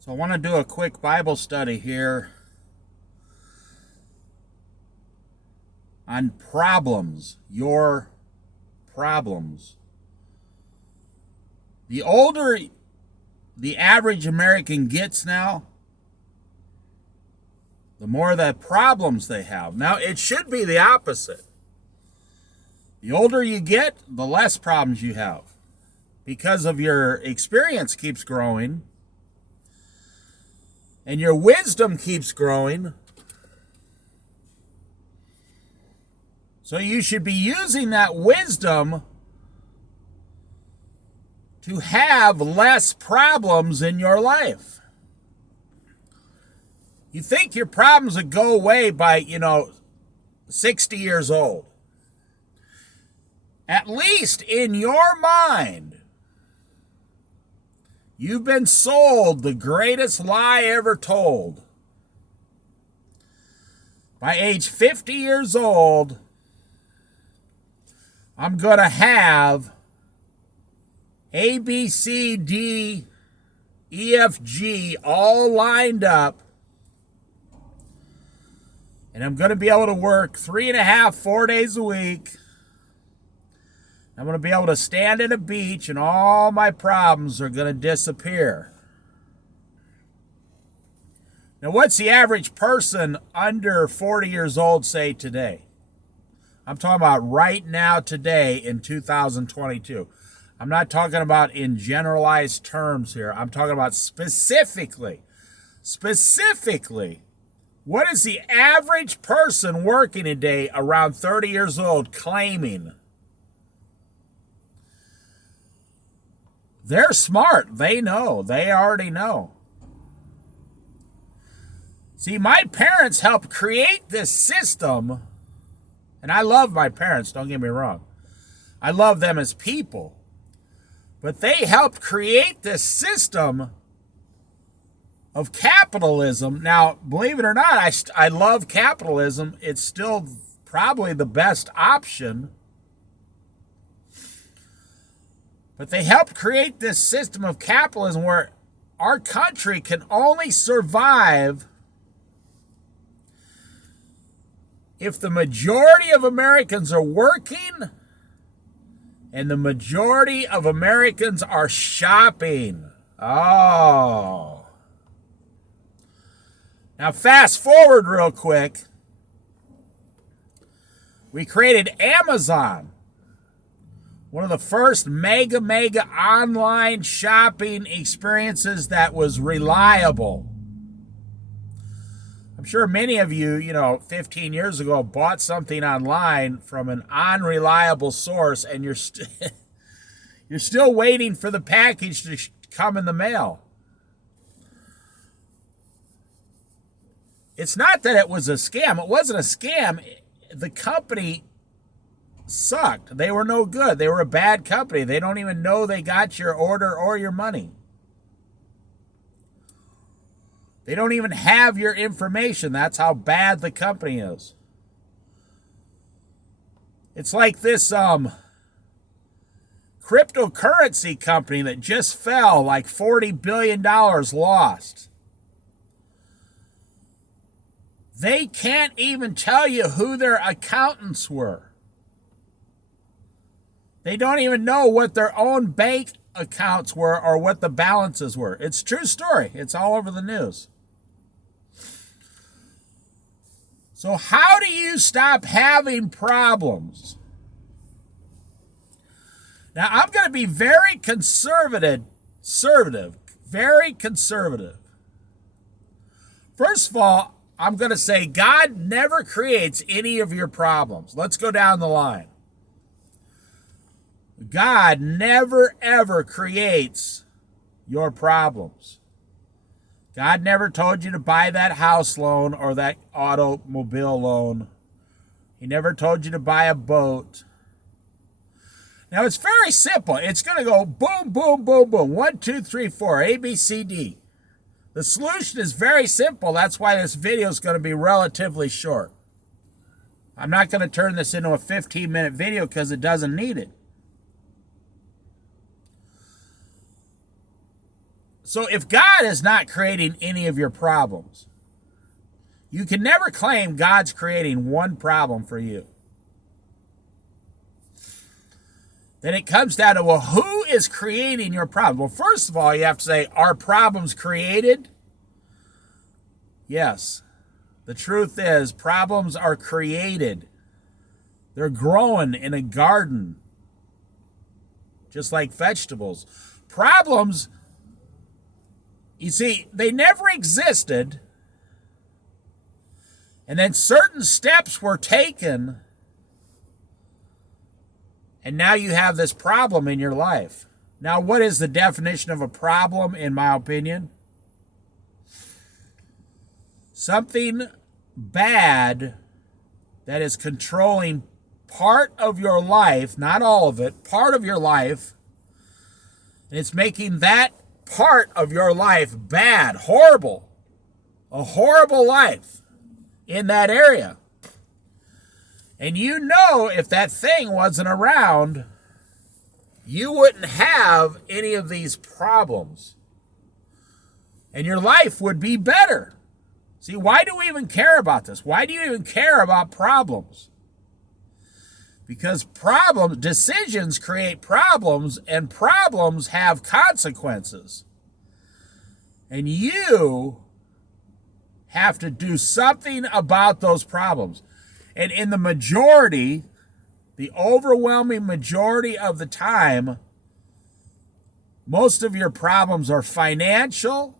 So I want to do a quick Bible study here on problems, your problems. The older the average American gets now, the more the problems they have. Now, it should be the opposite. The older you get, the less problems you have, because of your experience keeps growing and your wisdom keeps growing. So you should be using that wisdom to have less problems in your life. You think your problems would go away by, 60 years old. At least in your mind, you've been sold the greatest lie ever told. By age 50 years old, I'm going to have A, B, C, D, E, F, G all lined up. And I'm going to be able to work 3.5, 4 days a week. I'm going to be able to stand at a beach and all my problems are going to disappear. Now, what's the average person under 40 years old say today? I'm talking about right now, today, in 2022. I'm not talking about in generalized terms here. I'm talking about specifically, what is the average person working today around 30 years old claiming? They're smart. They know. They already know. See, my parents helped create this system, and I love my parents, don't get me wrong. I love them as people. But they helped create this system of capitalism. Now, believe it or not, I love capitalism. It's still probably the best option. But they helped create this system of capitalism where our country can only survive if the majority of Americans are working and the majority of Americans are shopping. Oh. Now, fast forward real quick. We created Amazon, one of the first mega online shopping experiences that was reliable. I'm sure many of you, 15 years ago bought something online from an unreliable source and you're still waiting for the package to come in the mail. It's not that it was a scam. It wasn't a scam. The company sucked. They were no good. They were a bad company. They don't even know they got your order or your money. They don't even have your information. That's how bad the company is. It's like this cryptocurrency company that just fell, like $40 billion lost. They can't even tell you who their accountants were. They don't even know what their own bank accounts were or what the balances were. It's a true story. It's all over the news. So how do you stop having problems? Now, I'm going to be very conservative, very conservative. First of all, I'm going to say God never creates any of your problems. Let's go down the line. God never, ever creates your problems. God never told you to buy that house loan or that automobile loan. He never told you to buy a boat. Now, it's very simple. It's going to go boom, boom, boom, boom. 1, 2, 3, 4, A, B, C, D. The solution is very simple. That's why this video is going to be relatively short. I'm not going to turn this into a 15-minute video because it doesn't need it. So if God is not creating any of your problems, you can never claim God's creating one problem for you. Then it comes down to, well, who is creating your problem? Well, first of all, you have to say, are problems created? Yes. The truth is, problems are created. They're growing in a garden, just like vegetables. Problems, you see, they never existed, and then certain steps were taken, and now you have this problem in your life. Now, what is the definition of a problem, in my opinion? Something bad that is controlling part of your life, not all of it, part of your life, and it's making that part of your life bad, horrible, a horrible life in that area. And you know, if that thing wasn't around, you wouldn't have any of these problems. And your life would be better. See, why do we even care about this? Why do you even care about problems? Because decisions create problems, and problems have consequences. And you have to do something about those problems. And in the majority, the overwhelming majority of the time, most of your problems are financial,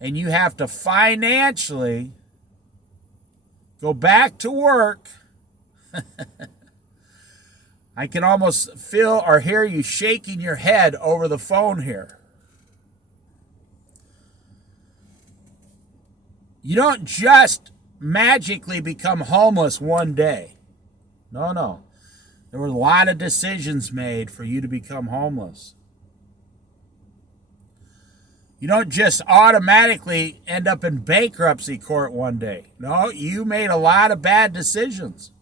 and you have to financially go back to work. I can almost feel or hear you shaking your head over the phone here. You don't just magically become homeless one day. No. There were a lot of decisions made for you to become homeless. You don't just automatically end up in bankruptcy court one day. No, you made a lot of bad decisions.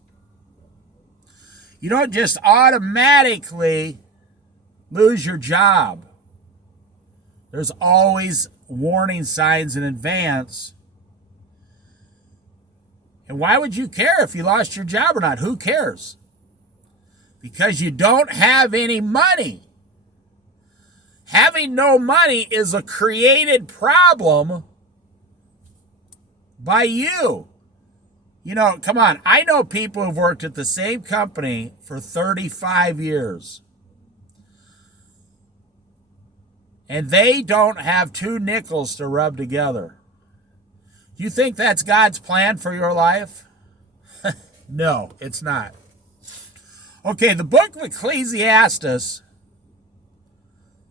You don't just automatically lose your job. There's always warning signs in advance. And why would you care if you lost your job or not? Who cares? Because you don't have any money. Having no money is a created problem by you. You know, come on. I know people who've worked at the same company for 35 years. And they don't have two nickels to rub together. Do you think that's God's plan for your life? No, it's not. Okay, the book of Ecclesiastes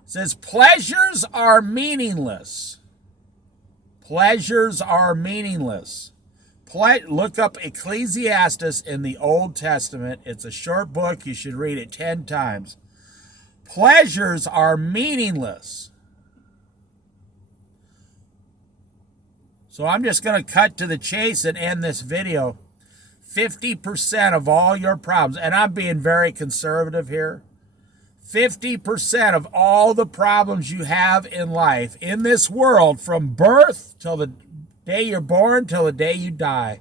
says pleasures are meaningless. Pleasures are meaningless. Look up Ecclesiastes in the Old Testament. It's a short book. You should read it 10 times. Pleasures are meaningless. So I'm just going to cut to the chase and end this video. 50% of all your problems, and I'm being very conservative here, 50% of all the problems you have in life, in this world, from birth till the day you're born till the day you die,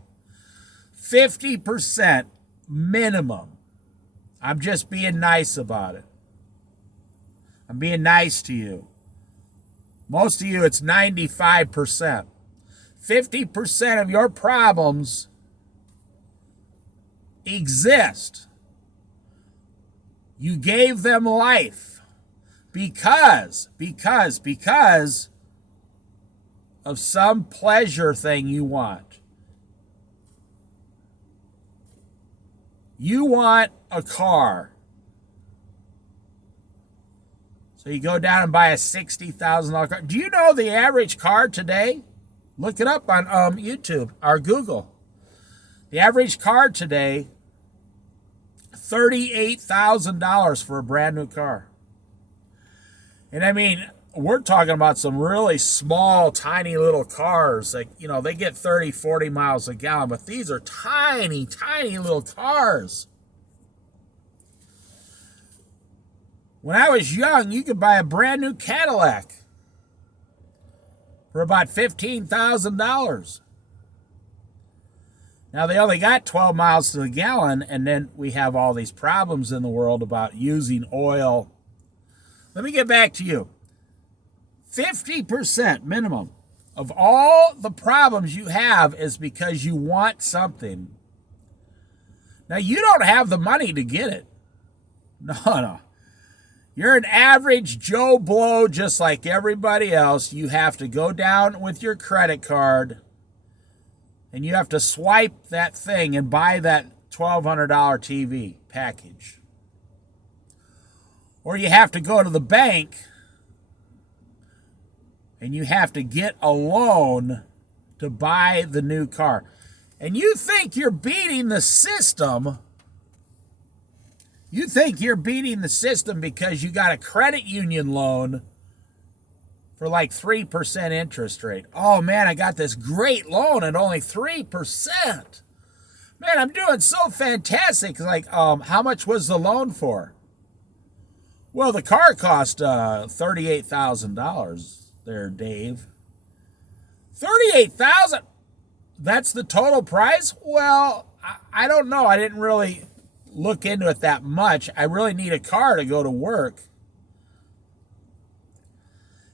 50% minimum. I'm just being nice about it. I'm being nice to you. Most of you, it's 95%. 50% of your problems exist. You gave them life because of some pleasure thing you want. You want a car. So you go down and buy a $60,000 car. Do you know the average car today? Look it up on YouTube or Google. The average car today, $38,000 for a brand new car. And I mean, we're talking about some really small, tiny little cars. Like, you know, they get 30, 40 miles a gallon, but these are tiny, tiny little cars. When I was young, you could buy a brand new Cadillac. for about $15,000. Now, they only got 12 miles to the gallon, and then we have all these problems in the world about using oil. Let me get back to you. 50% minimum of all the problems you have is because you want something. Now, you don't have the money to get it. No. You're an average Joe Blow just like everybody else. You have to go down with your credit card and you have to swipe that thing and buy that $1,200 TV package. Or you have to go to the bank and you have to get a loan to buy the new car. And you think you're beating the system. You think you're beating the system because you got a credit union loan for like 3% interest rate. Oh man, I got this great loan at only 3%. Man, I'm doing so fantastic. Like, how much was the loan for? Well, the car cost $38,000 there, Dave. $38,000? That's the total price? Well, I don't know. I didn't really look into it that much. I really need a car to go to work.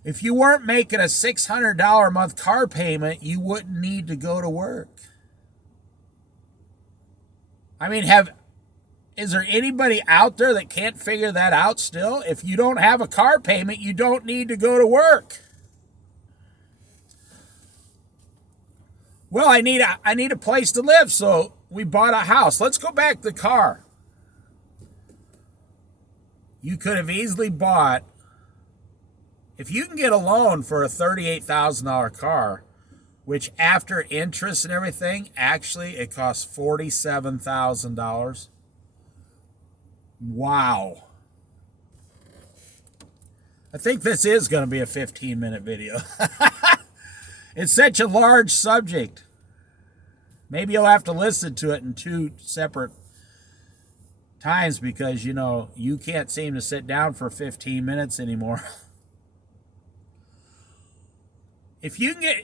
If you weren't making a $600 a month car payment, you wouldn't need to go to work. I mean, is there anybody out there that can't figure that out still? If you don't have a car payment, you don't need to go to work. Well, I need a place to live, so we bought a house. Let's go back to the car. You could have easily bought, if you can get a loan for a $38,000 car, which after interest and everything, actually it costs $47,000. Wow. I think this is going to be a 15-minute video. It's such a large subject. Maybe you'll have to listen to it in 2 separate times because, you can't seem to sit down for 15 minutes anymore. If you can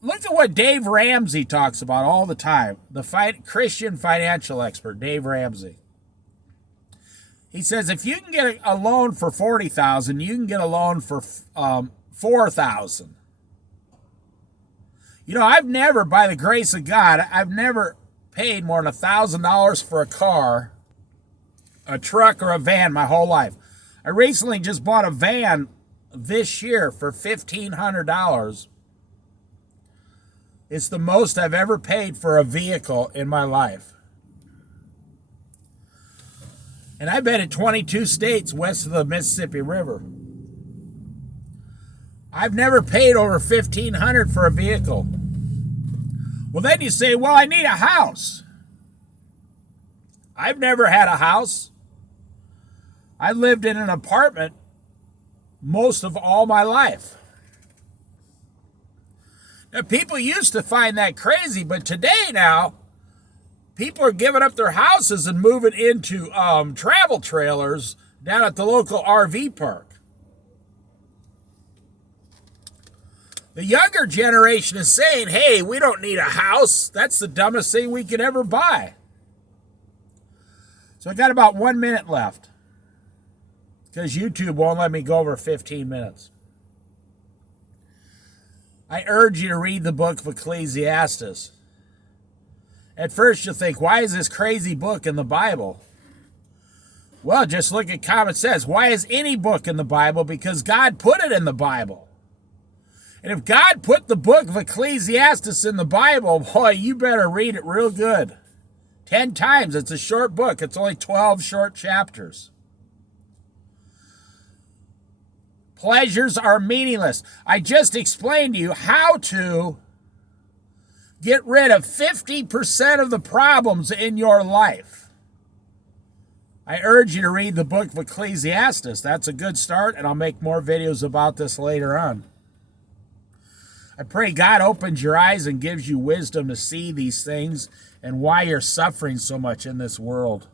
look at what Dave Ramsey talks about all the time, the Christian financial expert, Dave Ramsey. He says if you can get a loan for $40,000, you can get a loan for $4,000. I've never, by the grace of God, I've never paid more than $1,000 for a car, a truck, or a van my whole life. I recently just bought a van this year for $1,500. It's the most I've ever paid for a vehicle in my life. And I've been in 22 states west of the Mississippi River. I've never paid over $1,500 for a vehicle. Well, then you say, well, I need a house. I've never had a house. I lived in an apartment most of all my life. Now, people used to find that crazy, but today now, people are giving up their houses and moving into travel trailers down at the local RV park. The younger generation is saying, hey, we don't need a house. That's the dumbest thing we could ever buy. So I got about 1 minute left because YouTube won't let me go over 15 minutes. I urge you to read the book of Ecclesiastes. At first you'll think, why is this crazy book in the Bible? Well, just look at common sense. Why is any book in the Bible? Because God put it in the Bible. And if God put the book of Ecclesiastes in the Bible, boy, you better read it real good. 10 times. It's a short book. It's only 12 short chapters. Pleasures are meaningless. I just explained to you how to get rid of 50% of the problems in your life. I urge you to read the book of Ecclesiastes. That's a good start, and I'll make more videos about this later on. I pray God opens your eyes and gives you wisdom to see these things and why you're suffering so much in this world.